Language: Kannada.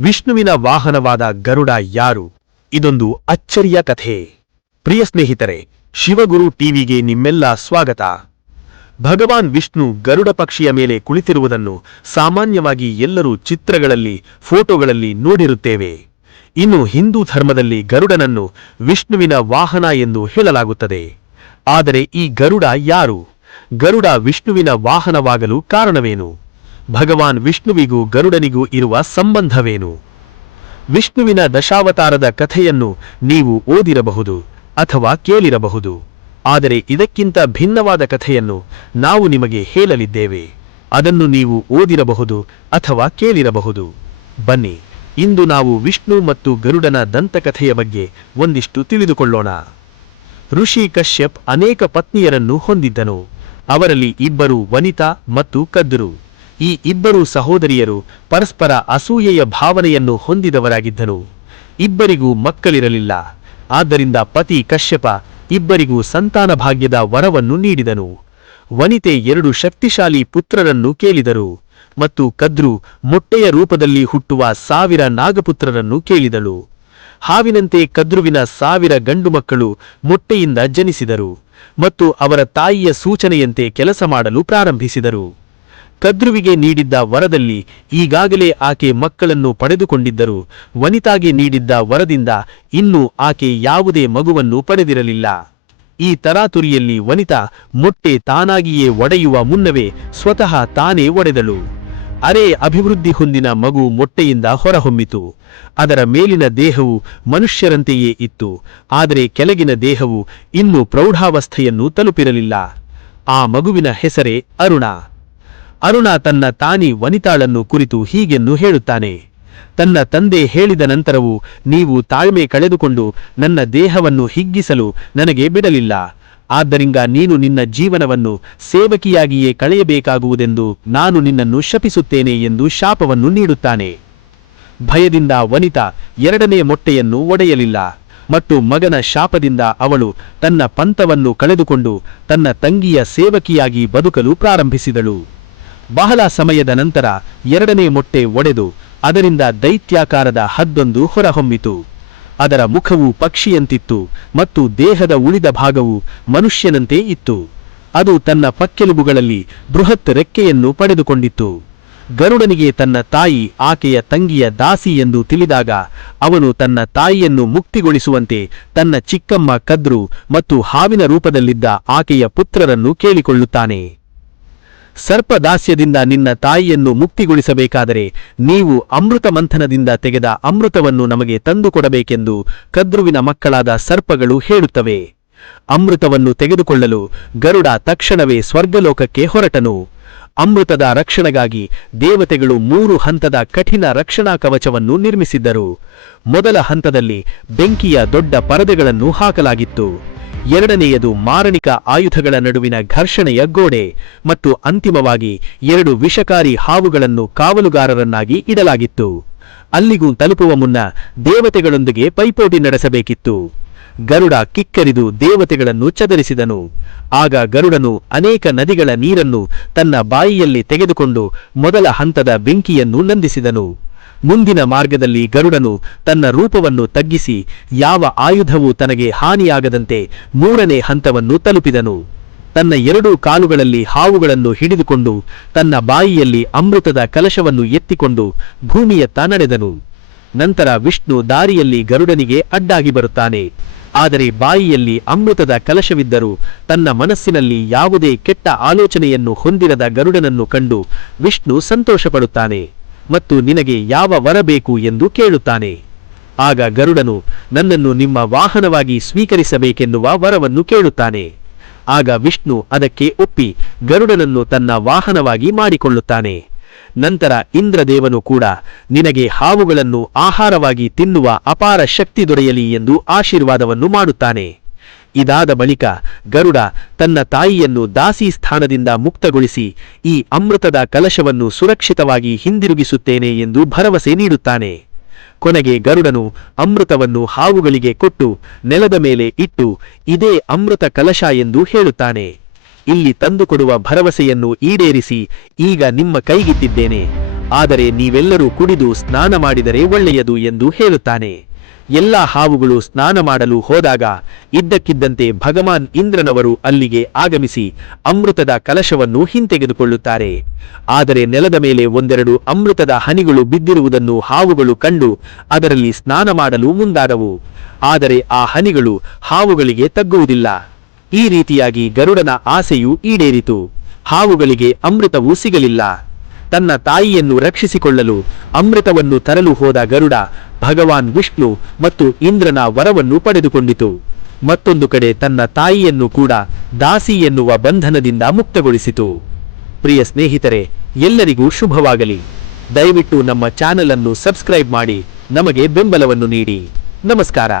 ವಿಷ್ಣುವಿನ ವಾಹನವಾದ ಗರುಡ ಯಾರು? ಇದೊಂದು ಅಚ್ಚರಿಯ ಕಥೆ. ಪ್ರಿಯ ಸ್ನೇಹಿತರೆ, ಶಿವಗುರು ಟಿವಿಗೆ ನಿಮ್ಮೆಲ್ಲ ಸ್ವಾಗತ. ಭಗವಾನ್ ವಿಷ್ಣು ಗರುಡ ಪಕ್ಷಿಯ ಮೇಲೆ ಕುಳಿತಿರುವುದನ್ನು ಸಾಮಾನ್ಯವಾಗಿ ಎಲ್ಲರೂ ಚಿತ್ರಗಳಲ್ಲಿ, ಫೋಟೋಗಳಲ್ಲಿ ನೋಡಿರುತ್ತೇವೆ. ಇನ್ನು ಹಿಂದೂ ಧರ್ಮದಲ್ಲಿ ಗರುಡನನ್ನು ವಿಷ್ಣುವಿನ ವಾಹನ ಎಂದು ಹೇಳಲಾಗುತ್ತದೆ. ಆದರೆ ಈ ಗರುಡ ಯಾರು? ಗರುಡ ವಿಷ್ಣುವಿನ ವಾಹನವಾಗಲು ಕಾರಣವೇನು? ಭಗವಾನ್ ವಿಷ್ಣುವಿಗೂ ಗರುಡನಿಗೂ ಇರುವ ಸಂಬಂಧವೇನು? ವಿಷ್ಣುವಿನ ದಶಾವತಾರದ ಕಥೆಯನ್ನು ನೀವು ಓದಿರಬಹುದು ಅಥವಾ ಕೇಳಿರಬಹುದು. ಆದರೆ ಇದಕ್ಕಿಂತ ಭಿನ್ನವಾದ ಕಥೆಯನ್ನು ನಾವು ನಿಮಗೆ ಹೇಳಲಿದ್ದೇವೆ. ಅದನ್ನು ನೀವು ಓದಿರಬಹುದು ಅಥವಾ ಕೇಳಿರಬಹುದು. ಬನ್ನಿ, ಇಂದು ನಾವು ವಿಷ್ಣು ಮತ್ತು ಗರುಡನ ದಂತಕಥೆಯ ಬಗ್ಗೆ ಒಂದಿಷ್ಟು ತಿಳಿದುಕೊಳ್ಳೋಣ. ಋಷಿ ಕಶ್ಯಪ್ ಅನೇಕ ಪತ್ನಿಯರನ್ನು ಹೊಂದಿದ್ದನು. ಅವರಲ್ಲಿ ಇಬ್ಬರು ವನಿತಾ ಮತ್ತು ಕದ್ರು. ಈ ಇಬ್ಬರು ಸಹೋದರಿಯರು ಪರಸ್ಪರ ಅಸೂಯೆಯ ಭಾವನೆಯನ್ನು ಹೊಂದಿದವರಾಗಿದ್ದರು ಇಬ್ಬರಿಗೂ ಮಕ್ಕಳಿರಲಿಲ್ಲ. ಆದ್ದರಿಂದ ಪತಿ ಕಶ್ಯಪ ಇಬ್ಬರಿಗೂ ಸಂತಾನ ಭಾಗ್ಯದ ವರವನ್ನು ನೀಡಿದನು. ವನಿತೆ ಎರಡು ಶಕ್ತಿಶಾಲಿ ಪುತ್ರರನ್ನು ಕೇಳಿದರು ಮತ್ತು ಕದ್ರು ಮೊಟ್ಟೆಯ ರೂಪದಲ್ಲಿ ಹುಟ್ಟುವ ಸಾವಿರ ನಾಗಪುತ್ರರನ್ನು ಕೇಳಿದಳು. ಹಾವಿನಂತೆ ಕದ್ರುವಿನ ಸಾವಿರ ಗಂಡು ಮಕ್ಕಳು ಮೊಟ್ಟೆಯಿಂದ ಜನಿಸಿದರು ಮತ್ತು ಅವರ ತಾಯಿಯ ಸೂಚನೆಯಂತೆ ಕೆಲಸ ಮಾಡಲು ಪ್ರಾರಂಭಿಸಿದರು. ಕದ್ರುವಿಗೆ ನೀಡಿದ್ದ ವರದಲ್ಲಿ ಈಗಾಗಲೇ ಆಕೆ ಮಕ್ಕಳನ್ನು ಪಡೆದುಕೊಂಡಿದ್ದರು. ವನಿತಾಗೆ ನೀಡಿದ್ದ ವರದಿಂದ ಇನ್ನೂ ಆಕೆ ಯಾವುದೇ ಮಗುವನ್ನು ಪಡೆದಿರಲಿಲ್ಲ. ಈ ತರಾತುರಿಯಲ್ಲಿ ವನಿತಾ ಮೊಟ್ಟೆ ತಾನಾಗಿಯೇ ಒಡೆಯುವ ಮುನ್ನವೇ ಸ್ವತಃ ತಾನೇ ಒಡೆದಳು. ಅರೆ ಅಭಿವೃದ್ಧಿ ಹೊಂದಿನ ಮಗು ಮೊಟ್ಟೆಯಿಂದ ಹೊರಹೊಮ್ಮಿತು. ಅದರ ಮೇಲಿನ ದೇಹವು ಮನುಷ್ಯರಂತೆಯೇ ಇತ್ತು. ಆದರೆ ಕೆಳಗಿನ ದೇಹವು ಇನ್ನೂ ಪ್ರೌಢಾವಸ್ಥೆಯನ್ನು ತಲುಪಿರಲಿಲ್ಲ. ಆ ಮಗುವಿನ ಹೆಸರೇ ಅರುಣ. ಅರುಣ ತನ್ನ ತಾನಿ ವನಿತಾಳನ್ನು ಕುರಿತು ಹೀಗೆನ್ನು ಹೇಳುತ್ತಾನೆ. ತನ್ನ ತಂದೆ ಹೇಳಿದ ನಂತರವೂ ನೀವು ತಾಳ್ಮೆ ಕಳೆದುಕೊಂಡು ನನ್ನ ದೇಹವನ್ನು ಹಿಗ್ಗಿಸಲು ನನಗೆ ಬಿಡಲಿಲ್ಲ. ಆದ್ದರಿಂದ ನೀನು ನಿನ್ನ ಜೀವನವನ್ನು ಸೇವಕಿಯಾಗಿಯೇ ಕಳೆಯಬೇಕಾಗುವುದೆಂದು ನಾನು ನಿನ್ನನ್ನು ಶಪಿಸುತ್ತೇನೆ ಎಂದು ಶಾಪವನ್ನು ನೀಡುತ್ತಾನೆ. ಭಯದಿಂದ ವನಿತಾ ಎರಡನೇ ಮೊಟ್ಟೆಯನ್ನು ಒಡೆಯಲಿಲ್ಲ. ಮತ್ತು ಮಗನ ಶಾಪದಿಂದ ಅವಳು ತನ್ನ ಪಂತವನ್ನು ಕಳೆದುಕೊಂಡು ತನ್ನ ತಂಗಿಯ ಸೇವಕಿಯಾಗಿ ಬದುಕಲು ಪ್ರಾರಂಭಿಸಿದಳು. ಬಹಳ ಸಮಯದ ನಂತರ ಎರಡನೇ ಮೊಟ್ಟೆ ಒಡೆದು ಅದರಿಂದ ದೈತ್ಯಾಕಾರದ ಹದ್ದೊಂದು ಹೊರಹೊಮ್ಮಿತು. ಅದರ ಮುಖವು ಪಕ್ಷಿಯಂತಿತ್ತು ಮತ್ತು ದೇಹದ ಉಳಿದ ಭಾಗವು ಮನುಷ್ಯನಂತೆ ಇತ್ತು. ಅದು ತನ್ನ ಪಕ್ಕೆಲುಬುಗಳಲ್ಲಿ ಬೃಹತ್ ರೆಕ್ಕೆಯನ್ನು ಪಡೆದುಕೊಂಡಿತ್ತು. ಗರುಡನಿಗೆ ತನ್ನ ತಾಯಿ ಆಕೆಯ ತಂಗಿಯ ದಾಸಿ ಎಂದು ತಿಳಿದಾಗ ಅವನು ತನ್ನ ತಾಯಿಯನ್ನು ಮುಕ್ತಿಗೊಳಿಸುವಂತೆ ತನ್ನ ಚಿಕ್ಕಮ್ಮ ಕದ್ರು ಮತ್ತು ಹಾವಿನ ರೂಪದಲ್ಲಿದ್ದ ಆಕೆಯ ಪುತ್ರರನ್ನು ಕೇಳಿಕೊಳ್ಳುತ್ತಾನೆ. ಸರ್ಪದಾಸ್ಯದಿಂದ ನಿನ್ನ ತಾಯಿಯನ್ನು ಮುಕ್ತಿಗೊಳಿಸಬೇಕಾದರೆ ನೀವು ಅಮೃತ ಮಂಥನದಿಂದ ತೆಗೆದ ಅಮೃತವನ್ನು ನಮಗೆ ತಂದುಕೊಡಬೇಕೆಂದು ಕದ್ರುವಿನ ಮಕ್ಕಳಾದ ಸರ್ಪಗಳು ಹೇಳುತ್ತವೆ. ಅಮೃತವನ್ನು ತೆಗೆದುಕೊಳ್ಳಲು ಗರುಡ ತಕ್ಷಣವೇ ಸ್ವರ್ಗಲೋಕಕ್ಕೆ ಹೊರಟನು. ಅಮೃತದ ರಕ್ಷಣೆಗಾಗಿ ದೇವತೆಗಳು ಮೂರು ಹಂತದ ಕಠಿಣ ರಕ್ಷಣಾ ಕವಚವನ್ನು ನಿರ್ಮಿಸಿದ್ದರು. ಮೊದಲ ಹಂತದಲ್ಲಿ ಬೆಂಕಿಯ ದೊಡ್ಡ ಪರದೆಗಳನ್ನು ಹಾಕಲಾಗಿತ್ತು. ಎರಡನೆಯದು ಮಾರಣಿಕ ಆಯುಧಗಳ ನಡುವಿನ ಘರ್ಷಣೆಯ ಗೋಡೆ ಮತ್ತು ಅಂತಿಮವಾಗಿ ಎರಡು ವಿಷಕಾರಿ ಹಾವುಗಳನ್ನು ಕಾವಲುಗಾರರನ್ನಾಗಿ ಇಡಲಾಗಿತ್ತು. ಅಲ್ಲಿಗೂ ತಲುಪುವ ಮುನ್ನ ದೇವತೆಗಳೊಂದಿಗೆ ಪೈಪೋಟಿ ನಡೆಸಬೇಕಿತ್ತು. ಗರುಡ ಕಿಕ್ಕರಿದು ದೇವತೆಗಳನ್ನು ಚದರಿಸಿದನು. ಆಗ ಗರುಡನು ಅನೇಕ ನದಿಗಳ ನೀರನ್ನು ತನ್ನ ಬಾಯಿಯಲ್ಲಿ ತೆಗೆದುಕೊಂಡು ಮೊದಲ ಹಂತದ ಬೆಂಕಿಯನ್ನು ನಂದಿಸಿದನು. ಮುಂದಿನ ಮಾರ್ಗದಲ್ಲಿ ಗರುಡನು ತನ್ನ ರೂಪವನ್ನು ತಗ್ಗಿಸಿ ಯಾವ ಆಯುಧವೂ ತನಗೆ ಹಾನಿಯಾಗದಂತೆ ಮೂರನೇ ಹಂತವನ್ನು ತಲುಪಿದನು. ತನ್ನ ಎರಡೂ ಕಾಲುಗಳಲ್ಲಿ ಹಾವುಗಳನ್ನು ಹಿಡಿದುಕೊಂಡು ತನ್ನ ಬಾಯಿಯಲ್ಲಿ ಅಮೃತದ ಕಲಶವನ್ನು ಎತ್ತಿಕೊಂಡು ಭೂಮಿಯತ್ತ ನಡೆದನು. ನಂತರ ವಿಷ್ಣು ದಾರಿಯಲ್ಲಿ ಗರುಡನಿಗೆ ಅಡ್ಡಾಗಿ ಬರುತ್ತಾನೆ. ಆದರೆ ಬಾಯಿಯಲ್ಲಿ ಅಮೃತದ ಕಲಶವಿದ್ದರೂ ತನ್ನ ಮನಸ್ಸಿನಲ್ಲಿ ಯಾವುದೇ ಕೆಟ್ಟ ಆಲೋಚನೆಯನ್ನು ಹೊಂದಿರದ ಗರುಡನನ್ನು ಕಂಡು ವಿಷ್ಣು ಸಂತೋಷಪಡುತ್ತಾನೆ. ಮತ್ತು ನಿನಗೆ ಯಾವ ವರ ಬೇಕು ಎಂದು ಕೇಳುತ್ತಾನೆ. ಆಗ ಗರುಡನು, ನನ್ನನ್ನು ನಿಮ್ಮ ವಾಹನವಾಗಿ ಸ್ವೀಕರಿಸಬೇಕೆನ್ನುವ ವರವನ್ನು ಕೇಳುತ್ತಾನೆ. ಆಗ ವಿಷ್ಣು ಅದಕ್ಕೆ ಒಪ್ಪಿ ಗರುಡನನ್ನು ತನ್ನ ವಾಹನವಾಗಿ ಮಾಡಿಕೊಳ್ಳುತ್ತಾನೆ. ನಂತರ ಇಂದ್ರದೇವನು ಕೂಡ, ನಿನಗೆ ಹಾವುಗಳನ್ನು ಆಹಾರವಾಗಿ ತಿನ್ನುವ ಅಪಾರ ಶಕ್ತಿ ದೊರೆಯಲಿ ಎಂದು ಆಶೀರ್ವಾದವನ್ನು ಮಾಡುತ್ತಾನೆ. ಇದಾದ ಬಳಿಕ ಗರುಡ ತನ್ನ ತಾಯಿಯನ್ನು ದಾಸಿ ಸ್ಥಾನದಿಂದ ಮುಕ್ತಗೊಳಿಸಿ ಈ ಅಮೃತದ ಕಲಶವನ್ನು ಸುರಕ್ಷಿತವಾಗಿ ಹಿಂದಿರುಗಿಸುತ್ತೇನೆ ಎಂದು ಭರವಸೆ ನೀಡುತ್ತಾನೆ. ಕೊನೆಗೆ ಗರುಡನು ಅಮೃತವನ್ನು ಹಾವುಗಳಿಗೆ ಕೊಟ್ಟು ನೆಲದ ಮೇಲೆ ಇಟ್ಟು ಇದೇ ಅಮೃತ ಕಲಶ ಎಂದು ಹೇಳುತ್ತಾನೆ. ಇಲ್ಲಿ ತಂದುಕೊಡುವ ಭರವಸೆಯನ್ನು ಈಡೇರಿಸಿ ಈಗ ನಿಮ್ಮ ಕೈಗಿತ್ತಿದ್ದೇನೆ ಆದರೆ ನೀವೆಲ್ಲರೂ ಕುಡಿದು ಸ್ನಾನ ಮಾಡಿದರೆ ಒಳ್ಳೆಯದು ಎಂದು ಹೇಳುತ್ತಾನೆ. ಎಲ್ಲ ಹಾವುಗಳು ಸ್ನಾನ ಮಾಡಲು ಹೋದಾಗ ಇದ್ದಕ್ಕಿದ್ದಂತೆ ಭಗವಾನ್ ಇಂದ್ರನವರು ಅಲ್ಲಿಗೆ ಆಗಮಿಸಿ ಅಮೃತದ ಕಲಶವನ್ನು ಹಿಂತೆಗೆದುಕೊಳ್ಳುತ್ತಾರೆ. ಆದರೆ ನೆಲದ ಮೇಲೆ ಒಂದೆರಡು ಅಮೃತದ ಹನಿಗಳು ಬಿದ್ದಿರುವುದನ್ನು ಹಾವುಗಳು ಕಂಡು ಅದರಲ್ಲಿ ಸ್ನಾನ ಮಾಡಲು ಮುಂದಾದವು. ಆದರೆ ಆ ಹನಿಗಳು ಹಾವುಗಳಿಗೆ ತಗ್ಗುವುದಿಲ್ಲ. ಈ ರೀತಿಯಾಗಿ ಗರುಡನ ಆಸೆಯು ಈಡೇರಿತು. ಹಾವುಗಳಿಗೆ ಅಮೃತವೂ ಸಿಗಲಿಲ್ಲ. ತನ್ನ ತಾಯಿಯನ್ನು ರಕ್ಷಿಸಿಕೊಳ್ಳಲು ಅಮೃತವನ್ನು ತರಲು ಹೋದ ಗರುಡ ಭಗವಾನ್ ವಿಷ್ಣು ಮತ್ತು ಇಂದ್ರನ ವರವನ್ನು ಪಡೆದುಕೊಂಡಿತು. ಮತ್ತೊಂದು ಕಡೆ ತನ್ನ ತಾಯಿಯನ್ನು ಕೂಡ ದಾಸಿ ಎನ್ನುವ ಬಂಧನದಿಂದ ಮುಕ್ತಗೊಳಿಸಿತು. ಪ್ರಿಯ ಸ್ನೇಹಿತರೆ, ಎಲ್ಲರಿಗೂ ಶುಭವಾಗಲಿ. ದಯವಿಟ್ಟು ನಮ್ಮ ಚಾನಲ್ ಅನ್ನು ಸಬ್ಸ್ಕ್ರೈಬ್ ಮಾಡಿ, ನಮಗೆ ಬೆಂಬಲವನ್ನು ನೀಡಿ. ನಮಸ್ಕಾರ.